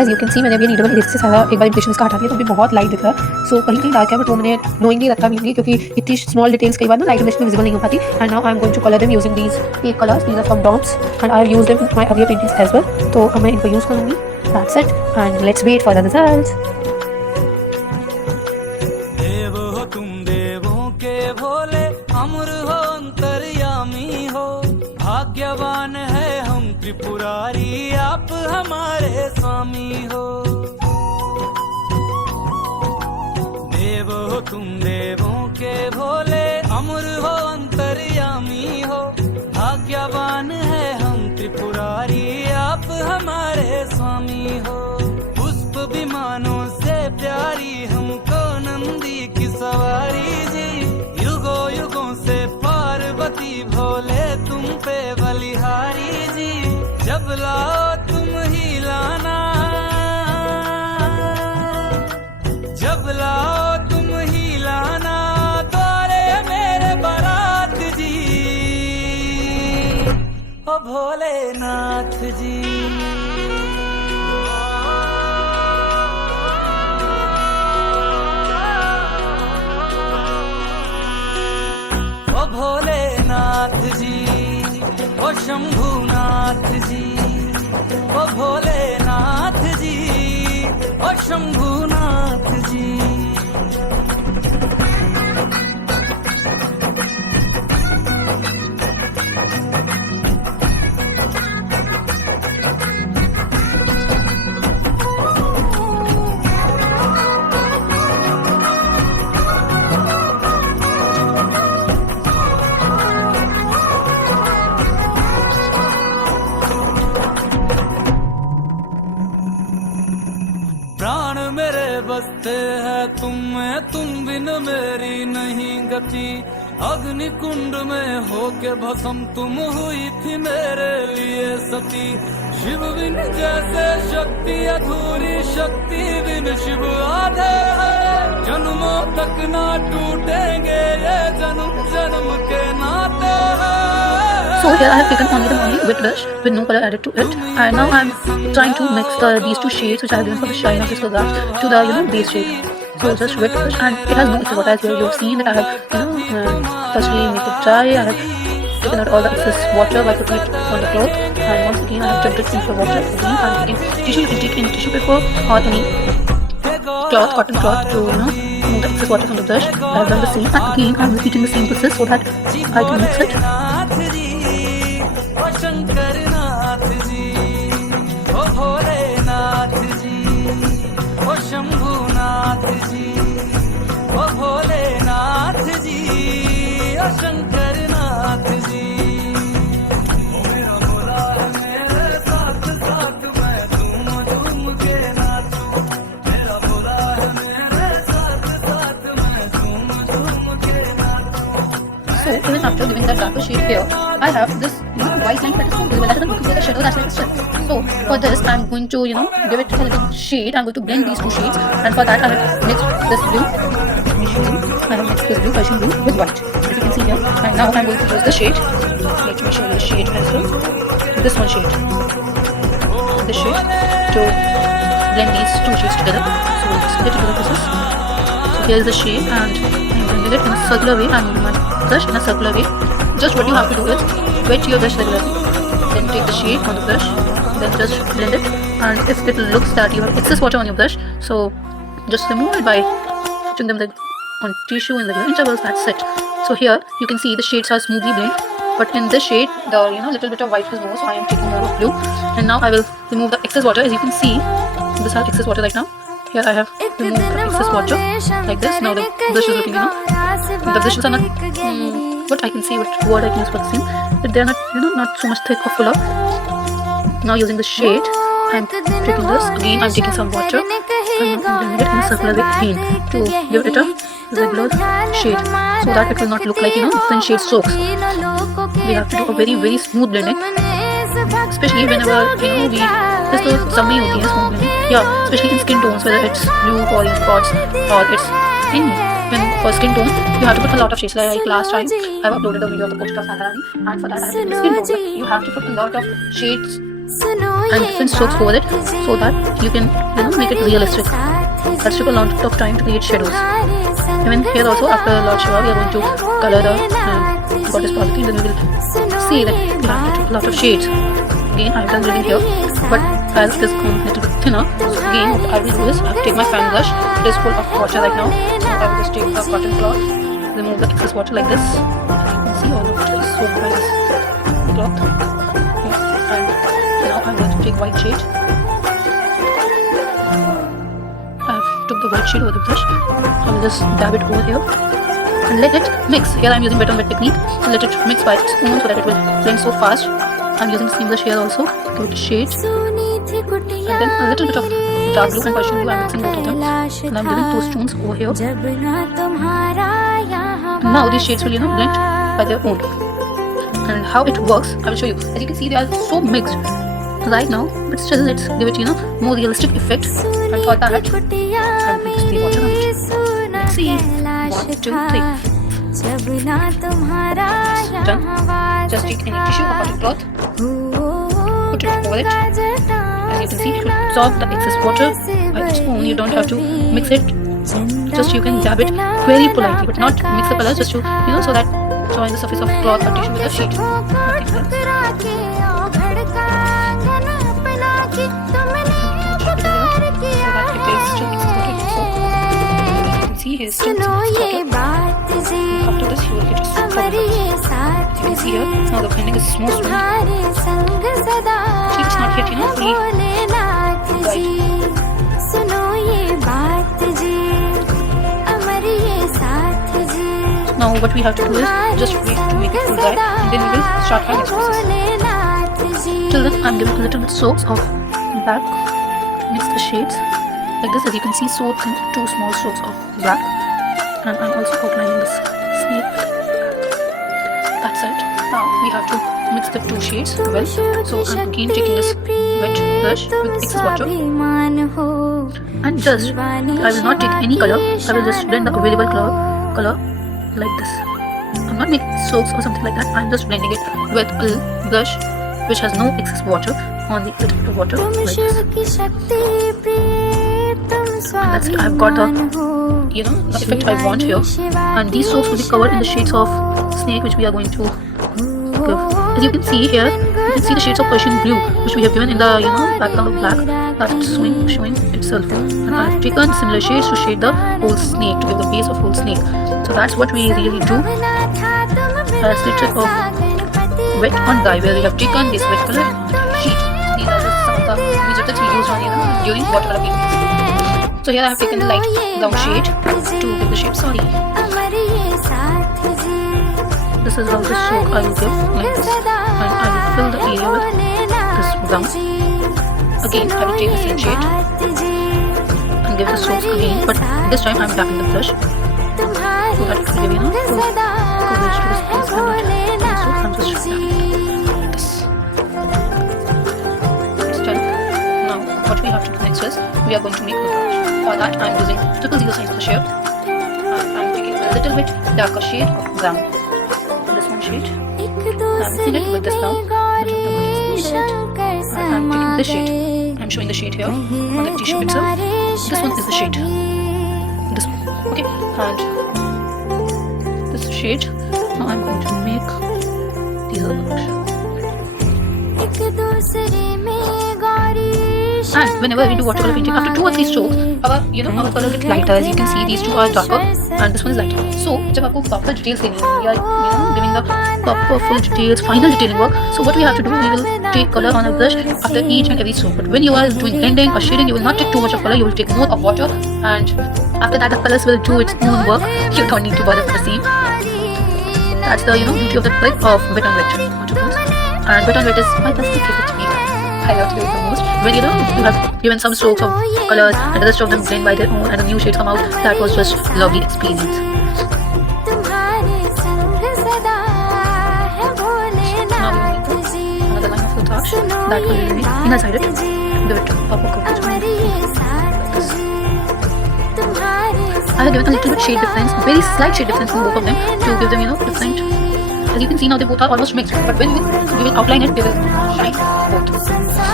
As you can see मैंने अभी needle इससे सारा एक बार इम्प्रेशन इसका हटा दिया तो अभी बहुत लाइट दिख रहा है। सो कहीं कहीं डार्क है बट वो मैंने नोइंगली रखा नहीं क्योंकि इतनी स्मॉल डिटेल्स कई बार ना लाइट में विजिबल नहीं हो पाती। And now I am going to colour them using these 8 colours. These are from dots and I have used them in my earlier paintings as well. तो अब मैं इनको यूज करूंगी। That's it and let's wait for the results. देव हो तुम देवों के भोले, अमर हो अंतर्यामी हो, भाग्यवान है हम त्रिपुरारी, आप हमारे स्वामी हो। देव हो तुम देवों के भोले, अमर हो अंतर्यामी हो, भाग्यवान है हम त्रिपुरारी, आप हमारे स्वामी हो। पुष्प विमानों से प्यारी हमको नंदी की सवारी जी, युगों युगों से पार्वती भोले तुम पे बलिहारी जी। जब लाओ तुम ही लाना, जब लाओ तुम ही लाना, द्वारे मेरे बारात जी, ओ भोलेनाथ जी। ओ भोलेनाथ जी, ओ शंभुनाथ जी, ओ भोलेनाथ जी, ओ शंभुनाथ जी। प्राण मेरे बसते हैं तुम में, तुम बिन मेरी नहीं गति। अग्नि कुंड में होके भस्म तुम हुई थी मेरे लिए सती। शिव बिन जैसे शक्ति अधूरी, शक्ति बिन शिव आधे है। जन्मों तक ना टूटेंगे ये जन्म जन्म के नाते हैं। So here I have taken only the morning wet brush with no color added to it, and now I am trying to mix these two shades which I have given for the shine of this photograph to the base shade. So just wet brush, and it has no excess water as you have seen that I have firstly made it dry. I have taken out all the excess water by putting it on the cloth, and once again I have dipped it in the water again. I am taking tissue. You can take any tissue paper or any cloth, cotton cloth to remove the excess water from the brush. I have done the same, and again I am repeating the same process so that I can mix it. Shankarnath जी, ओ भोलेनाथ जी, ओ शंभुनाथ जी, ओ भोलेनाथ जी, ओ शंकरनाथ जी। मेरा भोला मेरे साथ साथ मैं झूम झूम के नाचूं। मेरा भोला मेरे साथ साथ मैं झूम झूम के नाचूं। So even after giving that darker shade here, I have this white line that is so visible that doesn't look like a shadow, that's like a strip. So for this I'm going to give it a little shade. I'm going to blend these two shades, and for that I have mixed this blue, I have mixed this blue, Persian blue with white, as you can see here. And now I'm going to use the shade. Let me show you the shade as well. This one shade, this shade, to blend these two shades together. So we'll just get into the process. So here is the shade, and I'm blending it in a circular way. I'm moving my brush in a circular way. Just what you have to do is wet your brush regularly, then take the shade on the brush, then just blend it. And if it looks that you have excess water on your brush, so just remove it by putting them on tissue in the intervals. That's it. So here you can see the shades are smoothly blended, but in this shade the little bit of white is more, so I am taking more of blue. And now I will remove the excess water. As you can see, this has excess water right now. Here I have removed the excess water like this. Now the brush is looking, the brushes are not what I can see, what word I can use for the same, but they are not not so much thick or fuller. Now using the shade, I'm taking this again. I'm taking some water and I'm blending it in a circular way again to give it a regular shade, so that it will not look like thin shade soaks. We have to do a very smooth blending, especially whenever we this तो सब में होती है smooth blending. Yeah, especially in skin tones, whether it's blue or in spots or it's any. When for skin tone, you have to put a lot of shades. Like last time, I've uploaded a video of the poster of Sandharani, and for that I have to put skin tone. You have to put a lot of shades and different strokes over it, so that you can make it realistic. That took a lot of time to create shadows. Even here also, after Lord Shiva, we are going to color the goddess Parvati. Then we will see that we have to take a lot of shades. Again, I have done reading here, but as it is a little bit thinner, again what I will do is I will take my fan brush. It is full of water right now, so I will just take the cotton cloth, remove the excess water like this. As you can see, all the water is soaked by this cloth. Okay. And now I'm going to take white shade. Took the white shade over the brush. I will just dab it over here and let it mix. Here I am using wet on wet technique, so let it mix by its own so that it will blend so fast. I am using steam brush here also, give it a shade, and then a little bit of dark blue and Persian blue. I am mixing both of them, and I am giving those tones over here. And now these shades will blend by their own. And how it works, I will show you. As you can see, they are so mixed right now, but still let's give it more realistic effect. And for that, I will put this the water on it. Let's see. 1, 2, 3. Done. Just take any tissue or cotton cloth, put it over it, and you can see it will absorb the excess water by its own. You don't have to mix it. Just you can dab it very politely, but not mix the colors. Just to so that join the surface of cloth or tissue with the sheet. See his strength. After this, you will get a soap from it. You can see here, now the blending is more smooth. See, it's not yet, fully dried. Now, what we have to do is just wait to make it full dry, and then we will start our next process. Till then, I'm giving a little bit soaks of black to mix the shades. Like this, as you can see, so thin, 2 small strokes of black, and I'm also outlining this snake. That's it. Now we have to mix the 2 shades well. So I'm again taking this wet brush with excess water, and just I will not take any color. I will just blend the available color like this. I'm not making strokes or something like that. I'm just blending it with a brush which has no excess water on the little bit of water like this. And that's it. I've got the the effect I want here, and these soaps will be covered in the shades of snake which we are going to give. As you can see here, you can see the shades of Persian blue which we have given in the background of black. That's showing itself, and I've taken similar shades to shade the whole snake, to give the base of whole snake. So that's what we really do. That's the trick of wet on dye, where we have taken this wet color sheet. These are just some of the images that we used on during watercolor painting. So here I have taken the light brown shade to give the shape. Sorry. This is how this soak I will give like this, and I will fill the area with this brown. Again, I will take the same shade and give the soaks again, but this time I am tapping the brush so that it will give full coverage to this piece. I'm just tapping like this. It's done. Now, what we have to do next is we are going to make the brush. For that, I am using 000 size brush here. I am taking a little bit darker shade of brown. This one shade. I am mixing it with this brown. I am taking this shade. I am showing the shade here on the tissue itself. This one is the shade. This one. Okay. And this shade. Now I am going to make these are and whenever we do watercolor painting, after 2 or 3 strokes, our color gets lighter. As you can see, these 2 are darker and this one is lighter. So, जब आपको proper details देनी है, we are giving the proper full details, final detailing work. So, what we have to do, we will take color on a brush after each and every stroke. But when you are doing blending or shading, you will not take too much of color. You will take more of water, and after that, the colors will do its own work. You don't need to bother with the same. That's the beauty of the trick of wet on wet watercolors. And wet on wet is my best favorite technique. I love to do it the most. When you have given some strokes of colors and the rest of them blend by their own and the new shades come out, that was just lovely experience. Now we will make another line of the touch that will be inner sided. Give it proper coverage. Like this. I have given a little bit shade difference, very slight shade difference in both of them to give them different As you can see now, they both are almost mixed. But when we will outline it, they will shine both.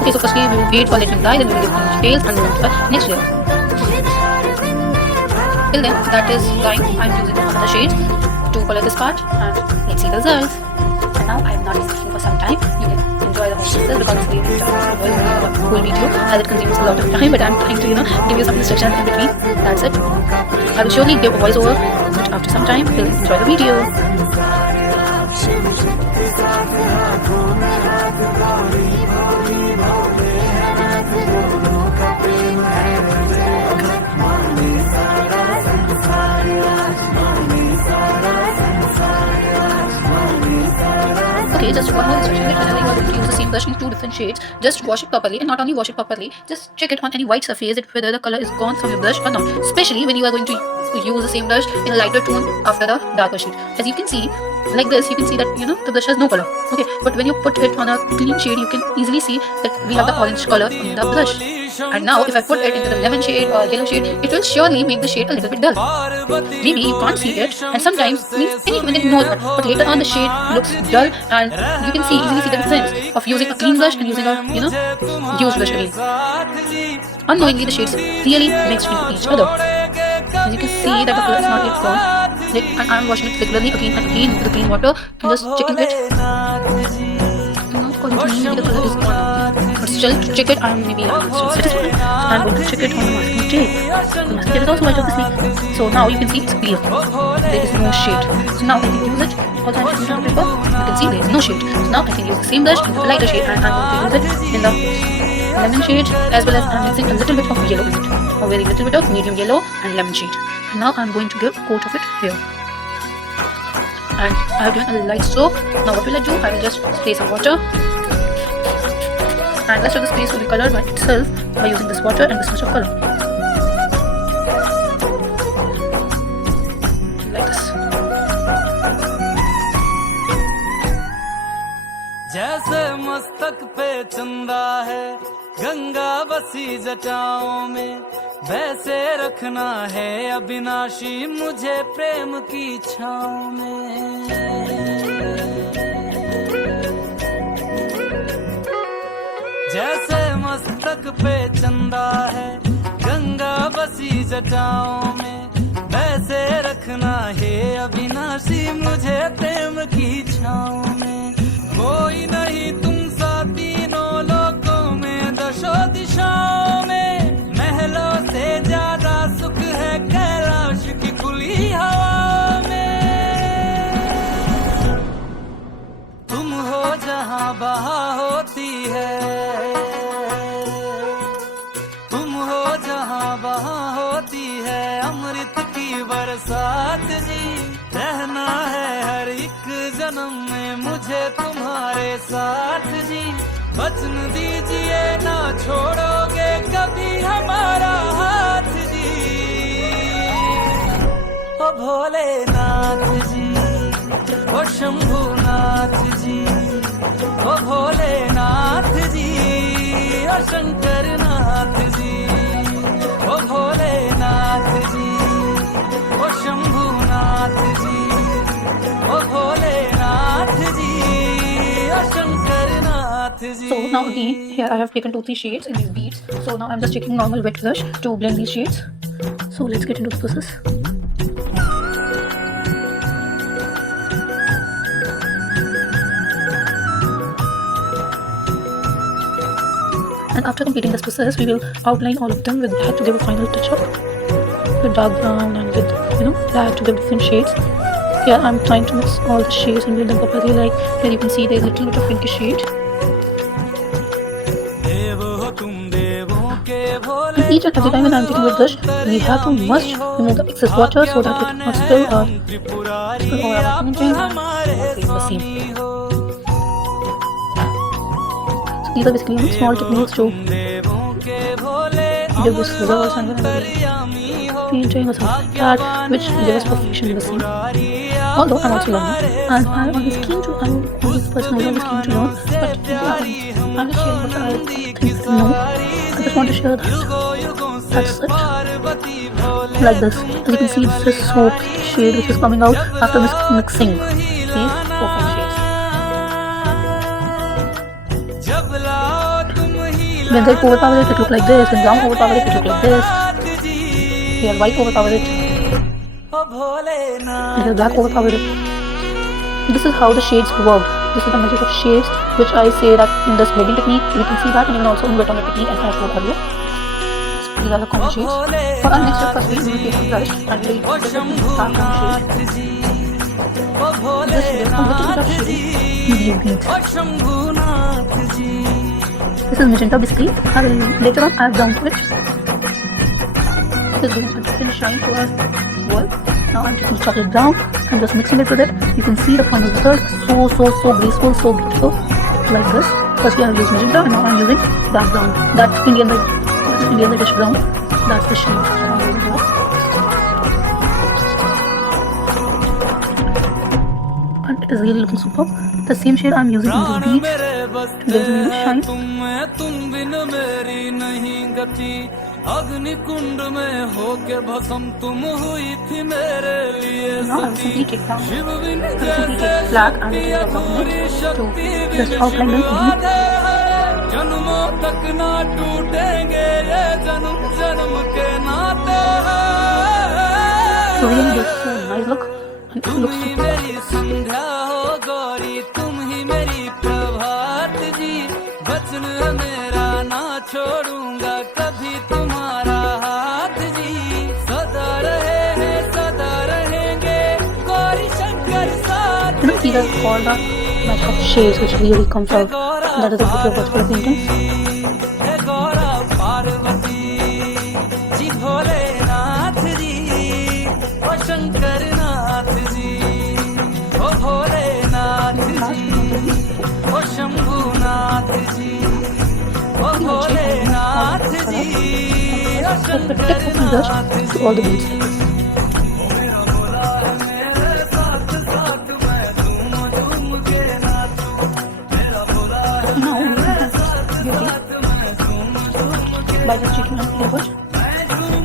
Okay, so firstly we will wait for let it dry, then we will give them tails and move to the next layer. Till then, that is drying. I am using another shades to color this part, and let's see the results. And now I am not speaking for some time. You can enjoy the whole process because it's really whole video as it consumes a lot of time. But I'm trying to give you some instructions in between. That's it. I will surely give a voiceover, but after some time, you'll enjoy the video. Okay, just one more instruction that whenever you are going to use the same brush in two different shades, just wash it properly, and not only wash it properly, just check it on any white surface that whether the color is gone from your brush or not, especially when you are going to use the same brush in a lighter tone after the darker shade. As you can see, like this, you can see that the brush has no color. Okay, but when you put it on a clean shade, you can easily see that we have the orange color in the brush. And now if I put it into the lemon shade or yellow shade, it will surely make the shade a little bit dull. Maybe you can't see it, and sometimes any human can ignore it, but later on the shade looks dull, and you can easily see the difference of using a clean brush and using a used brush again. Unknowingly the shades really mixed into each other. As you can see that the color is not yet gone. And I am washing it regularly again and again with the clean water and just checking it. Not according to me, the color is gone. But still, to check it, I am still satisfied. I'm going to check it on the masking tape. The masking tape is also white, obviously. So now you can see it's clear. There is no shade. So now I can use it. Also, I'm using paper. You can see there is no shade. So now I can use the same brush with the lighter shade, and I'm going to use it in the lemon shade, as well as I'm using a little bit of yellow in it. A very little bit of medium yellow and lemon shade. And now I'm going to give a coat of it here. And I have done a light stroke. Now what will I do? I will just spray some water. And rest of the space will be colored by itself by using this water and this much of color. Like this. जैसे मस्तक पे चंदा है गंगा बसी जटाओं में, वैसे रखना है अविनाशी मुझे प्रेम की छाँव में। जैसे मस्तक पे चंदा है गंगा बसी जटाओं में, वैसे रखना है अविनाशी मुझे प्रेम की छाँव में। कोई नहीं तुम सा तीनों लोकों में दशों दिशाओं में, महलों से ज्यादा सुख है कैलाश की खुली हवा में। तुम हो जहाँ बहा होती है, तुम हो जहाँ बहा होती है अमृत की बरसात जी। रहना है हर एक जन्म में मुझे तुम्हारे साथ जी। वचन दीजिए ना छोड़ोगे कभी हमारा हाथ जी। ओ भोलेनाथ जी, ओ शंभुनाथ जी, ओ भोलेनाथ जी, ओ शंकरनाथ जी, ओ भोलेनाथ जी, ओ शंभुनाथ जी, ओ भोलेनाथ जी, ओ शंकरनाथ जी। So now again, here I have taken 2-3 shades in these beads. So now I'm just taking normal wet brush to blend these shades. So let's get into the process. And after completing this process, we will outline all of them with black to give a final touch up, with dark brown and with black to give different shades. Here I'm trying to mix all the shades and blend them properly. Like here you can see there's a little bit of pinkish shade. And each and every time when I'm taking with brush, we have to must remove the excess water so that it will not spill over our painting and the seam. These are basically small techniques to give this reverse and painting or something like that, which gives perfection in the scene. Although I'm also learning, and I'm always keen to, I'm this person who's always keen to learn, but I'm just sharing what I think to know. I just want to share that. That's it. Like this. As you can see, this is soap shade which is coming out after mixing. See? Perfect. When red overpower it look like this. When brown overpower it look like this. Here white overpower it. Here black overpower it. This is how the shades work. This is the magic of shades, which I say that in this blending technique we can see that, and even also in wet on wet technique, and I showed earlier. So these are the common shades. For our next step, first we will take a brush and we will dark brown shade. This is from which is shading medium heat. This is magenta basically. I will later on add brown to it. This is giving a different shine to our wall. Now I'm taking chocolate brown and just mixing it with it. You can see the final result. So graceful, so beautiful, like this. First I have used magenta and now I'm using dark brown. That's Indian dish brown. That's the shade I'm using now. And it is really looking superb. The same shade I'm using in the beach to give me shine. अग्नि कुंड में होके भस्म तुम हुई थी मेरे लिए सती शिव बिन जैसे पूरी शक्ति जन्मों तक ना टूटेंगे ये जन्म जन्म के नाते So really that's so nice look. And it looks ही मेरी संध्या हो गौरी तुम ही मेरी प्रभात जी वचन मेरा ना छोड़ूंगा कभी तुम्हारा हाथ जी सदा रहेंगे गौरी शंकर साथ these are all the match of shades which really comes out. That is the beauty of watercolor painting. Gaura Parvati ji Bholenath ji O Shankar Nath ji O Bholenath ji O Shambhunath ji O Bholenath ji O Shankar Nath ji To all the beads. Now we have beauty by just taking out the brush, taking it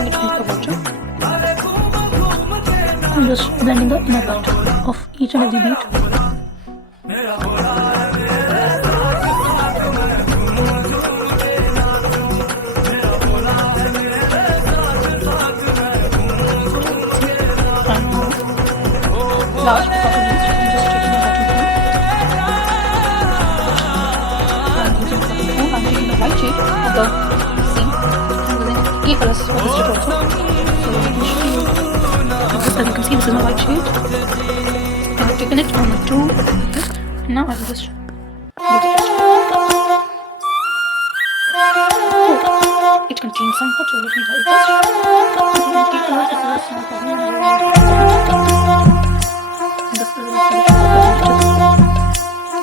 into the water, and just blending the inner part of each and every bead. Last but not least, I'm just taking the bottom tool. I'm taking the white shade of the sea. I'm using key colors for this trip also. So as you can see, this is my white shade. I have taken it on the tool. Now I will just it contains some water. Let me try it first. Key colors, this is a small problem.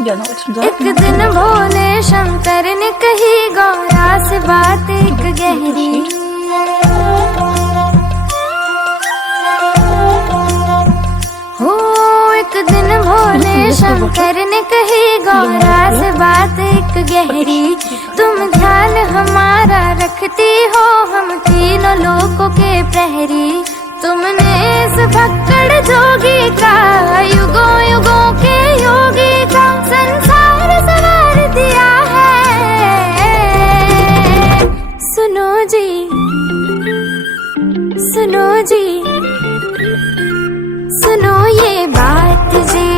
एक दिन भोले शंकर ने कही गौरा से बात एक गहरी हो एक दिन भोले शंकर ने कही गौरा से बात एक गहरी तुम ध्यान हमारा रखती हो हम तीनों लोकों के प्रहरी तुमने इस भक्कड़ जोगी का युगों युगों के योगी का संसार सवार दिया है सुनो जी सुनो ये बात जी